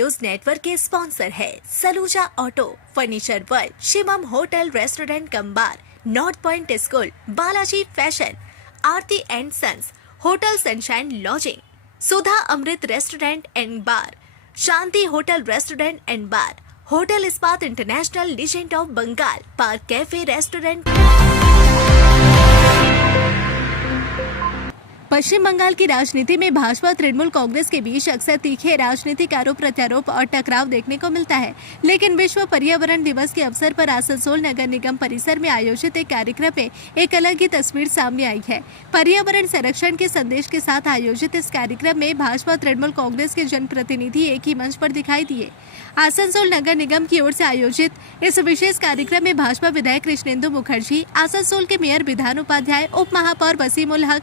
News network के sponsor है Saluja auto, furniture world, Shivam hotel restaurant cum bar, north point school, Balaji fashion, Aarti and sons, hotel sunshine lodging, Sudha Amrit restaurant and bar, Shanti hotel restaurant and bar, hotel Ispat international legend of Bengal, park cafe restaurant. Paschim Bengal की राजनीति में भाजपा और तृणमूल कांग्रेस के बीच अक्सर तीखे राजनीतिक आरोप प्रत्यारोप और टकराव देखने को मिलता है, लेकिन विश्व पर्यावरण दिवस के अवसर पर आसनसोल नगर निगम परिसर में आयोजित एक कार्यक्रम में एक अलग ही तस्वीर सामने आई है। पर्यावरण संरक्षण के संदेश के साथ आयोजित इस कार्यक्रम में भाजपा और तृणमूल कांग्रेस के जनप्रतिनिधि एक ही मंच पर दिखाई दिए। आसनसोल नगर निगम की ओर से आयोजित इस विशेष कार्यक्रम में भाजपा विधायक कृष्णेंदु मुखर्जी, आसनसोल के मेयर विधान उपाध्याय, उप महापौर वसीमुल हक,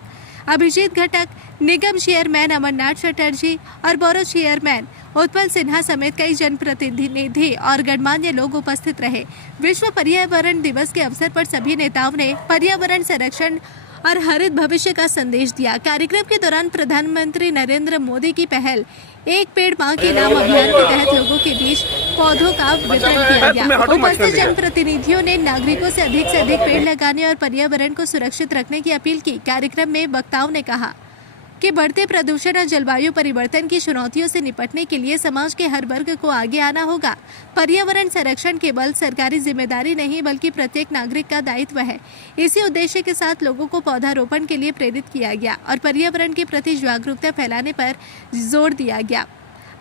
अभिजीत घटक, निगम चेयरमैन अमरनाथ चटर्जी और बोर्ड चेयरमैन उत्पल सिन्हा समेत कई जनप्रतिनिधि और गणमान्य लोग उपस्थित रहे। विश्व पर्यावरण दिवस के अवसर पर सभी नेताओं ने पर्यावरण संरक्षण और हरित भविष्य का संदेश दिया। कार्यक्रम के दौरान प्रधानमंत्री नरेंद्र मोदी की पहल एक पेड़ मां के नाम अभियान के तहत लोगों के बीच पौधों का वितरण किया गया। उपस्थित जनप्रतिनिधियों ने नागरिकों से अधिक पेड़ लगाने और पर्यावरण को सुरक्षित रखने की अपील की। कार्यक्रम में वक्ताओं ने कहा कि बढ़ते प्रदूषण और जलवायु परिवर्तन की चुनौतियों से निपटने के लिए समाज के हर वर्ग को आगे आना होगा। पर्यावरण संरक्षण केवल सरकारी जिम्मेदारी नहीं बल्कि प्रत्येक नागरिक का दायित्व है। इसी उद्देश्य के साथ लोगों को पौधारोपण के लिए प्रेरित किया गया और पर्यावरण के प्रति जागरूकता फैलाने पर जोर दिया गया।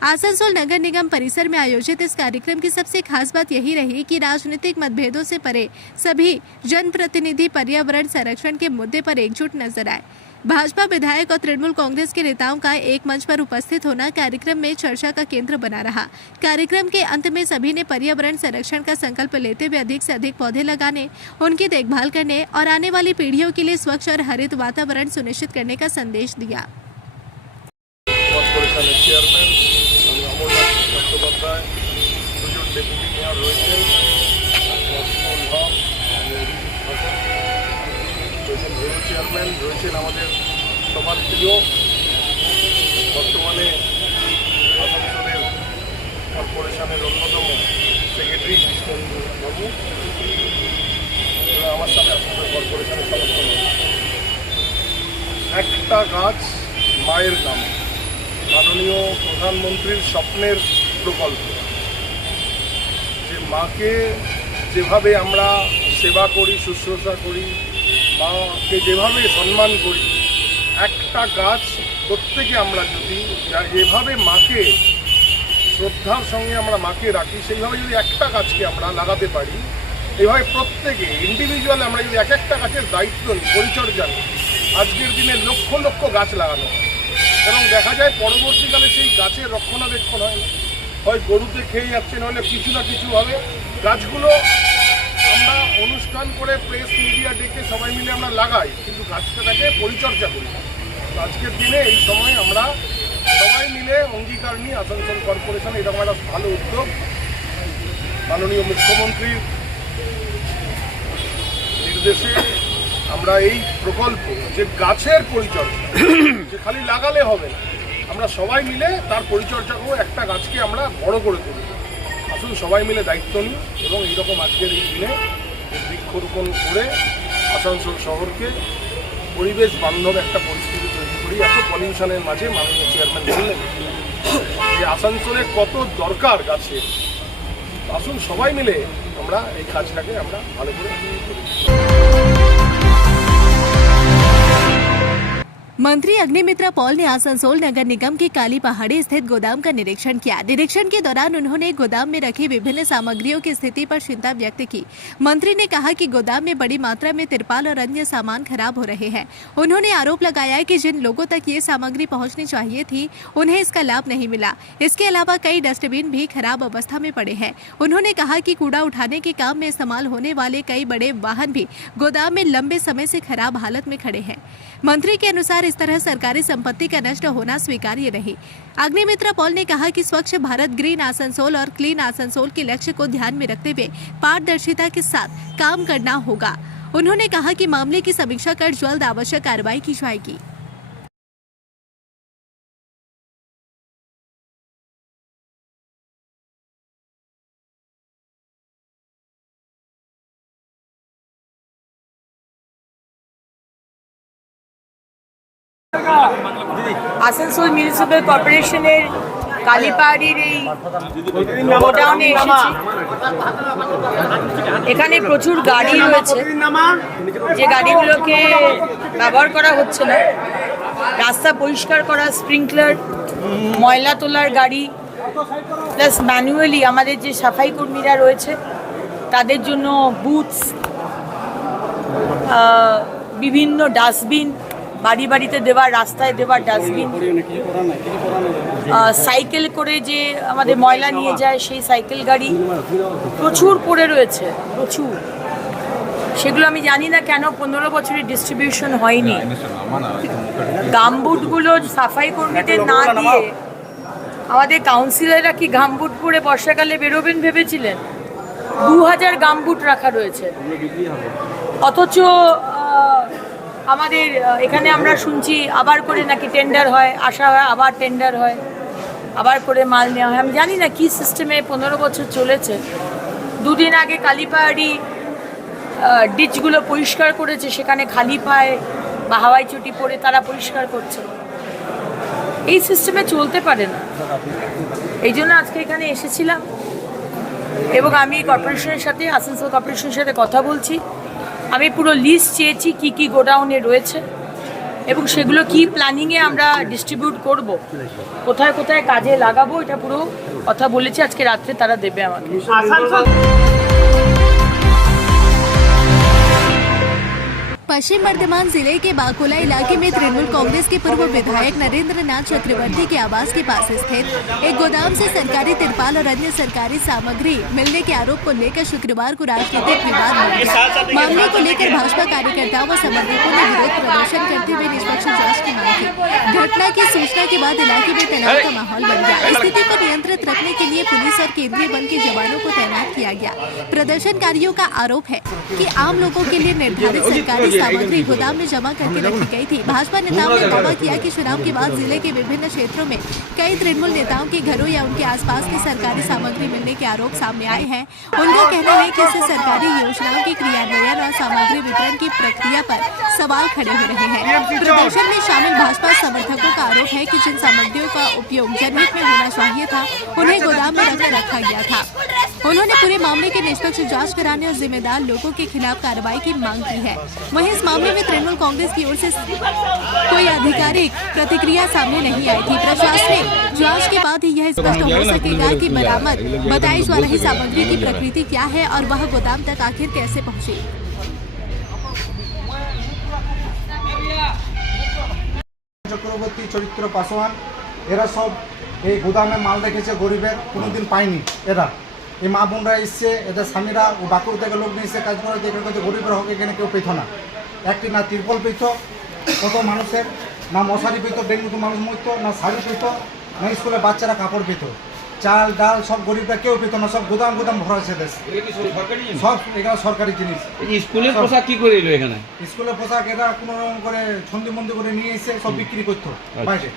आसनसोल नगर निगम परिसर में आयोजित इस कार्यक्रम की सबसे खास बात यही रही कि राजनीतिक मतभेदों से परे सभी जनप्रतिनिधि पर्यावरण संरक्षण के मुद्दे पर एकजुट नजर आए। भाजपा विधायक और तृणमूल कांग्रेस के नेताओं का एक मंच पर उपस्थित होना कार्यक्रम में चर्चा का केंद्र बना रहा। कार्यक्रम के अंत में सभी ने पर्यावरण संरक्षण का संकल्प लेते हुए अधिक से अधिक पौधे लगाने, उनकी देखभाल करने और आने वाली पीढ़ियों के लिए स्वच्छ और हरित वातावरण सुनिश्चित करने का संदेश दिया। চেয়ারম্যান রয়েছেন আমাদের সবার প্রিয়, বর্তমানে আসানসোলের কর্পোরেশনের অন্যতম সেক্রেটারি কৃষ্ণেন্দু বাবু, আমার সাথে আসানসোল কর্পোরেশনের সমস্ত একটা গাছ মায়ের নাম, মাননীয় প্রধানমন্ত্রীর স্বপ্নের প্রকল্প। যে মাকে যেভাবে আমরা সেবা করি, শুশ্রূষা করি, মাকে যেভাবে সম্মান করি, একটা গাছ প্রত্যেকে আমরা যদি যেভাবে মাকে শ্রদ্ধার সঙ্গে আমরা মাকে রাখি, সেইভাবে যদি একটা গাছকে আমরা লাগাতে পারি, এইভাবে প্রত্যেকে ইন্ডিভিজুয়াল আমরা যদি এক একটা গাছের দায়িত্ব নিই, পরিচর্যা নিই, আজকের দিনে লক্ষ লক্ষ গাছ লাগানো হয় এবং দেখা যায় পরবর্তীকালে সেই গাছের রক্ষণাবেক্ষণ হয় না, হয় গরুতে খেয়ে যাচ্ছে, নাহলে কিছু না কিছুভাবে গাছগুলো আমরা অনুষ্ঠান করে প্রেস মিডিয়া ডেকে সবাই মিলে আমরা লাগাই, কিন্তু গাছটাকে পরিচর্যা করি। আজকের দিনে এই সময় আমরা সবাই মিলে অঙ্গীকার নিই আসানসোল কর্পোরেশনে এরকম একটা ভালো উদ্যোগ, মাননীয় মুখ্যমন্ত্রীর নির্দেশে আমরা এই প্রকল্প যে গাছের পরিচর্যা, যে খালি লাগালে হবে না, আমরা সবাই মিলে তার পরিচর্যা করবো, একটা গাছকে আমরা বড় করে তুলব। আসুন সবাই মিলে দায়িত্ব নিই এবং এইরকম আজকের এই দিনে বৃক্ষরোপণ করে আসানসোল শহরকে পরিবেশ বান্ধব একটা পরিস্থিতি তৈরি করি। এত পলিউশনের মাঝে মাননীয় চেয়ারম্যান বললেন যে আসানসোলে কত দরকার গাছের। আসুন সবাই মিলে আমরা এই কাজটাকে আমরা ভালো করে করি। मंत्री अग्निमित्रा पॉल ने आसनसोल नगर निगम की काली पहाड़ी स्थित गोदाम का निरीक्षण किया। निरीक्षण के दौरान उन्होंने गोदाम में रखी विभिन्न सामग्रियों की स्थिति पर चिंता व्यक्त की। मंत्री ने कहा कि गोदाम में बड़ी मात्रा में तिरपाल और अन्य सामान खराब हो रहे हैं। उन्होंने आरोप लगाया कि जिन लोगों तक ये सामग्री पहुंचनी चाहिए थी, उन्हें इसका लाभ नहीं मिला। इसके अलावा कई डस्टबिन भी खराब अवस्था में पड़े हैं। उन्होंने कहा कि कूड़ा उठाने के काम में इस्तेमाल होने वाले कई बड़े वाहन भी गोदाम में लंबे समय से खराब हालत में खड़े हैं। मंत्री के अनुसार इस तरह सरकारी संपत्ति का नष्ट होना स्वीकार्य नहीं। अग्निमित्रा पॉल ने कहा कि स्वच्छ भारत, ग्रीन आसनसोल और क्लीन आसनसोल के लक्ष्य को ध्यान में रखते हुए पारदर्शिता के साथ काम करना होगा। उन्होंने कहा कि मामले की समीक्षा कर जल्द आवश्यक कार्रवाई की जाएगी। আসানসোল মিউনিসিপ্যাল কর্পোরেশনের কালীপাহাড়ির এই গোডাউনে এসেছি। এখানে প্রচুর গাড়ি রয়েছে, যে গাড়িগুলোকে ব্যবহার করা হচ্ছে না। রাস্তা পরিষ্কার করা, স্প্রিংকলার, ময়লা তোলার গাড়ি, প্লাস ম্যানুয়ালি আমাদের যে সাফাই কর্মীরা রয়েছে তাদের জন্য বুথস, বিভিন্ন ডাস্টবিন, বাড়ি বাড়িতে দেওয়ার, রাস্তায় দেওয়ার ডাস্টবিন, সাইকেল করে যে আমাদের ময়লা নিয়ে যায় সেই সাইকেল গাড়ি প্রচুর পড়ে রয়েছে, প্রচুর। সেগুলো আমি জানি না কেন 15 বছরের ডিস্ট্রিবিউশন হয়নি। গামবুটগুলো সাফাই কর্মীদের না দিয়ে আমাদের কাউন্সিলররা কি গামবুট পরে বর্ষাকালে বেরোবেন ভেবেছিলেন? 2000 গামবুট রাখা রয়েছে, অথচ আমাদের এখানে আমরা শুনছি আবার করে নাকি টেন্ডার হয়, আসা হয়, আবার টেন্ডার হয়, আবার করে মাল নেওয়া হয়। আমি জানি না কী সিস্টেমে 15 বছর চলেছে। দুদিন আগে কালীপাহাড়ি ডিচগুলো পরিষ্কার করেছে, সেখানে খালি পায়ে বা হাওয়াই চটি পরে তারা পরিষ্কার করছে। এই সিস্টেমে চলতে পারে না। এই জন্য আজকে এখানে এসেছিলাম এবং আমি কর্পোরেশনের সাথে, আসানসোল কর্পোরেশনের সাথে কথা বলছি। আমি পুরো লিস্ট চেয়েছি কি কি গোডাউনে রয়েছে এবং সেগুলো কি প্ল্যানিংয়ে আমরা ডিস্ট্রিবিউট করব, কোথায় কোথায় কাজে লাগাবো, এটা পুরো কথা বলেছি। আজকে রাত্রে তারা দেবে আমাকে। पश्चिम बर्धमान जिले के बाकोला इलाके में तृणमूल कांग्रेस के पूर्व विधायक नरेंद्र नाथ चक्रवर्ती के आवास के पास स्थित एक गोदाम से सरकारी तिरपाल और अन्य सरकारी सामग्री मिलने के आरोप को लेकर शुक्रवार को राजनीतिक विवाद बढ़ गया। मामले को लेकर भाजपा कार्यकर्ताओं व समर्थकों ने विरोध प्रदर्शन करते हुए निष्पक्ष जांच की मांग की। घटना की सूचना के बाद इलाके में तनाव का माहौल बन गया। स्थिति को नियंत्रित रखने के लिए पुलिस और केंद्रीय बल के जवानों को तैनात किया गया। प्रदर्शनकारियों का आरोप है कि आम लोगों के लिए निर्धारित सरकारी सामग्री गोदाम में जमा करके रखी गई थी। भाजपा नेताओं ने दावा किया कि चुनाव के बाद जिले के विभिन्न क्षेत्रों में कई तृणमूल नेताओं के घरों या उनके आसपास की सरकारी सामग्री मिलने के आरोप सामने आए हैं। उनका कहना है कि इससे सरकारी योजनाओं के क्रियान्वयन और सामग्री वितरण की प्रक्रिया पर सवाल खड़े हो रहे हैं। प्रदर्शन में शामिल भाजपा समर्थकों का आरोप है कि जिन सामग्रियों का उपयोग जनहित में होना चाहिए था उन्हें गोदाम में रखा गया था। उन्होंने पूरे मामले की निष्पक्ष जांच कराने और जिम्मेदार लोगों के खिलाफ कार्रवाई की मांग की है। वहीं इस मामले में तृणमूल कांग्रेस की ओर से कोई आधिकारिक प्रतिक्रिया सामने नहीं आई थी। प्रशासनिक जांच के बाद ही यह स्पष्ट हो सकेगा कि बरामद बताई जा रही सामग्री की प्रकृति क्या है और वह गोदाम तक आखिर कैसे पहुंची। চক্রবর্তী, চরিত্র পাসোয়ান, এরা সব এই গোদামে মাল রেখেছে, গরিবের কোনোদিন পায়নি। এরা এই মা বোনরা এসছে, এদের স্বামীরা ও বাঁকুড়া থেকে লোক নিয়ে এসে কাজ করে, দেখে করতে গরিবের হক এখানে কেউ পেত না। একটি না তিরপল পেত, কত মানুষের না মশারি পেত, ডেঙ্গু মানুষ মরত, না শাড়ি পেত, না স্কুলে বাচ্চারা কাপড় পেত। চাল ডাল সব গরিবরা কেউ পেত না, সব গোদাম গোদাম ভরা আছে দেশ। সব এখানে সরকারি জিনিস। স্কুলের পোশাক কি করে এলো এখানে? স্কুলের পোশাক এরা কোনো রকম করে ছন্দি মন্দি করে নিয়ে এসে সব বিক্রি করতো বাইরে।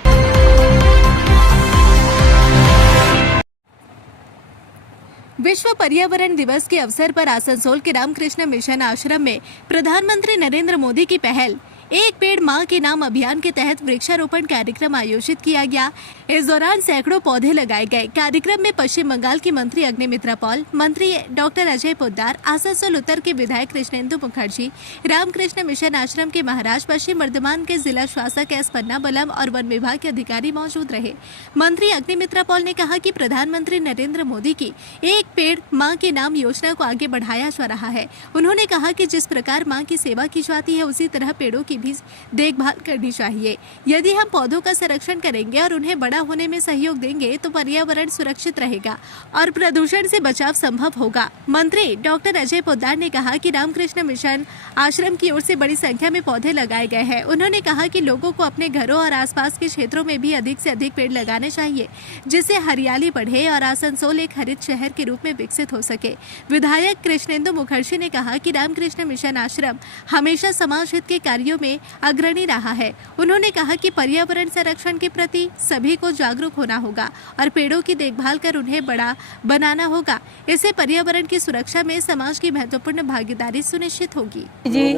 विश्व पर्यावरण दिवस के अवसर पर आसनसोल के रामकृष्ण मिशन आश्रम में प्रधानमंत्री नरेंद्र मोदी की पहल एक पेड़ मां के नाम अभियान के तहत वृक्षारोपण कार्यक्रम आयोजित किया गया। इस दौरान सैकड़ों पौधे लगाए गए। कार्यक्रम में पश्चिम बंगाल की मंत्री अग्निमित्रा पॉल, मंत्री डॉक्टर अजय पोद्दार, आसनसोल उत्तर के विधायक कृष्णेंदु मुखर्जी, रामकृष्ण मिशन आश्रम के महाराज, पश्चिम बर्धमान के जिला शासक एस पन्नाबलम और वन विभाग के अधिकारी मौजूद रहे। मंत्री अग्निमित्रा पॉल ने कहा कि प्रधानमंत्री नरेंद्र मोदी की एक पेड़ मां के नाम योजना को आगे बढ़ाया जा रहा है। उन्होंने कहा कि जिस प्रकार मां की सेवा की जाती है उसी तरह पेड़ों की भी देखभाल करनी चाहिए। यदि हम पौधों का संरक्षण करेंगे और उन्हें बड़ा होने में सहयोग देंगे तो पर्यावरण सुरक्षित रहेगा और प्रदूषण से बचाव संभव होगा। मंत्री डॉक्टर अजय पोद्दार ने कहा कि रामकृष्ण मिशन आश्रम की ओर से बड़ी संख्या में पौधे लगाए गए हैं। उन्होंने कहा कि लोगों को अपने घरों और आसपास के क्षेत्रों में भी अधिक से अधिक पेड़ लगाने चाहिए, जिससे हरियाली बढ़े और आसनसोल एक हरित शहर के रूप में विकसित हो सके। विधायक कृष्णेंदु मुखर्जी ने कहा कि रामकृष्ण मिशन आश्रम हमेशा समाज हित के कार्यों में में अग्रणी रहा है। उन्होंने कहा कि पर्यावरण संरक्षण के प्रति सभी को जागरूक होना होगा और पेड़ों की देखभाल कर उन्हें बड़ा बनाना होगा। इससे पर्यावरण की सुरक्षा में समाज की महत्वपूर्ण भागीदारी सुनिश्चित होगी। जी,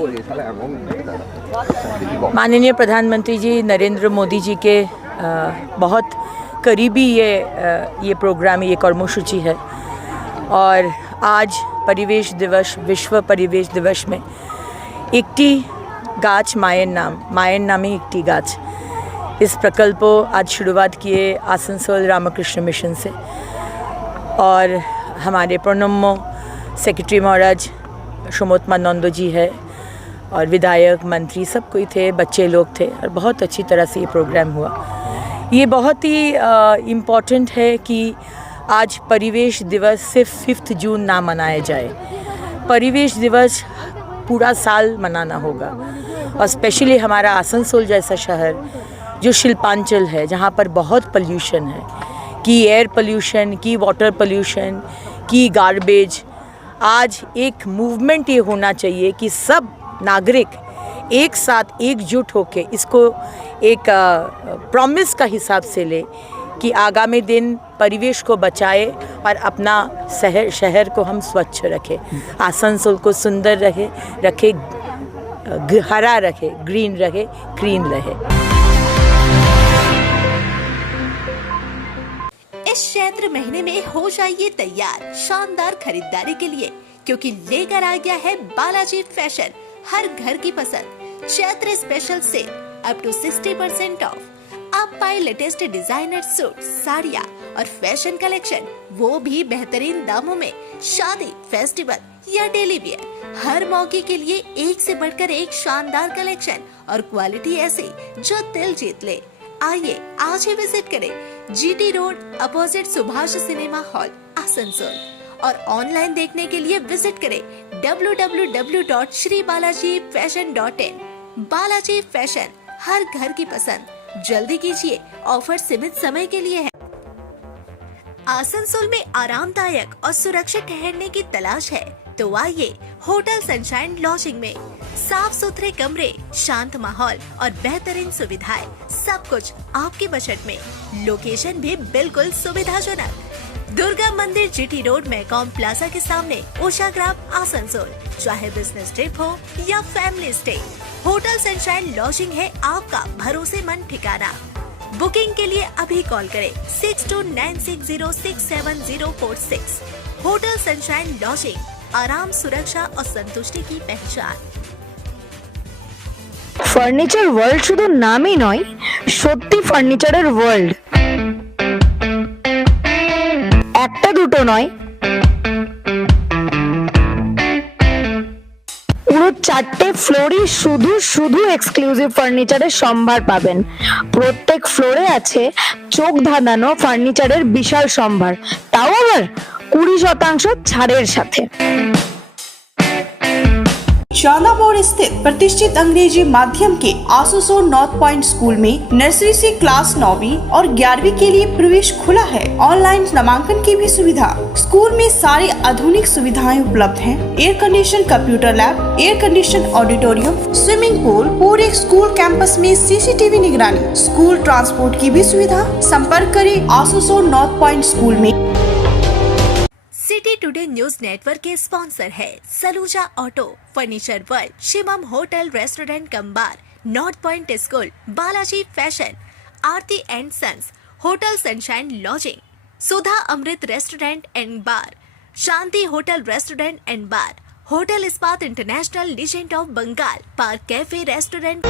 माननीय प्रधानमंत्री जी नरेंद्र मोदी जी के बहुत करीबी ये प्रोग्राम, ये कर्मसूची है और आज परिवेश दिवस, विश्व परिवेश दिवस में एकटी गाछ मायेर नामी एकटी गाछ इस प्रकल्प आज शुरुआत किए आसनसोल रामकृष्ण मिशन से और हमारे प्रणम्य सेक्रेटरी महाराज सुमोत्मानंद जी है और विधायक मंत्री सब कोई थे, बच्चे लोग थे और बहुत अच्छी तरह से ये प्रोग्राम हुआ। ये बहुत ही इम्पॉर्टेंट है कि आज परिवेश दिवस सिर्फ 5 जून ना मनाया जाए। परिवेश दिवस पूरा साल मनाना होगा और स्पेशली हमारा आसनसोल जैसा शहर जो शिल्पांचल है, जहाँ पर बहुत पोल्यूशन है, कि एयर पोल्यूशन, की वाटर पोल्यूशन, की गार्बेज, आज एक मूवमेंट ये होना चाहिए कि सब नागरिक एक साथ एकजुट होकर इसको एक प्रॉमिस का हिसाब से ले कि आगामी दिन परिवेश को बचाए और अपना शहर को हम स्वच्छ रखें, आसनसोल को सुंदर रखे, हरा रखे, ग्रीन रहे, क्लीन रहे। इस चैत्र महीने में हो जाइए तैयार शानदार खरीदारी के लिए, क्योंकि लेकर आ गया है बालाजी फैशन हर घर की पसंद Chaitra special sale up to 60% off. आप पाए लेटेस्ट डिजाइनर सूट, साड़ियाँ और फैशन कलेक्शन, वो भी बेहतरीन दामों में। शादी, फेस्टिवल या डेली वियर, हर मौके के लिए एक से बढ़कर एक शानदार कलेक्शन और क्वालिटी ऐसी जो दिल जीत ले। आइए आज ही विजिट करें GT road opposite Subhash cinema hall Asansol और ऑनलाइन देखने के लिए विजिट करें www.shribalaji.fashion.in। बालाजी फैशन हर घर की पसंद, जल्दी कीजिए, ऑफर सीमित समय के लिए है। आसनसोल में आरामदायक और सुरक्षित ठहरने की तलाश है तो आइए होटल सनशाइन लॉजिंग में। साफ सुथरे कमरे, शांत माहौल और बेहतरीन सुविधाएं, सब कुछ आपके बजट में। लोकेशन भी बिल्कुल सुविधाजनक। दुर्गा मंदिर जीटी रोड मैकॉम प्लाजा के सामने, उषाग्राम आसनसोल। चाहे बिजनेस ट्रिप हो या family stay, hotel sunshine lodging है आपका भरोसेमंद ठिकाना। बुकिंग के लिए अभी कॉल करें 6296067046। होटल सनशाइन लॉजिंग, आराम, सुरक्षा और संतुष्टि की पहचान। ফার্নিচার ওয়ার্ল্ড শুধু নামই নয়, সত্যি ফার্নিচারের ওয়ার্ল্ড। একটা দুটো নয়, পুরো 4টে ফ্লোরই শুধু এক্সক্লুসিভ ফার্নিচারের সম্ভার পাবেন। প্রত্যেক ফ্লোরে আছে চোখ ধাঁধানো ফার্নিচারের বিশাল সম্ভার, তাও আবার 20% ছাড়ের সাথে। शाला मोड़ स्थित प्रतिष्ठित अंग्रेजी माध्यम के आसनसोल नॉर्थ पॉइंट स्कूल में नर्सरी से क्लास 9वीं और 11वीं के लिए प्रवेश खुला है। ऑनलाइन नामांकन की भी सुविधा। स्कूल में सारी आधुनिक सुविधाएं उपलब्ध हैं। Air condition computer lab, air condition auditorium, swimming pool, पूरे स्कूल कैंपस में सीसीटीवी निगरानी, स्कूल ट्रांसपोर्ट की भी सुविधा। संपर्क करें आसनसोल नॉर्थ पॉइंट स्कूल में। सिटी टुडे न्यूज नेटवर्क के स्पॉन्सर है Saluja auto, furniture world, Shivam hotel restaurant cum bar, north point school, Balaji fashion, Aarti and sons, hotel sunshine lodging, Sudha Amrit restaurant and bar, Shanti hotel restaurant and bar, hotel Ispat international legend of Bengal, park cafe restaurant.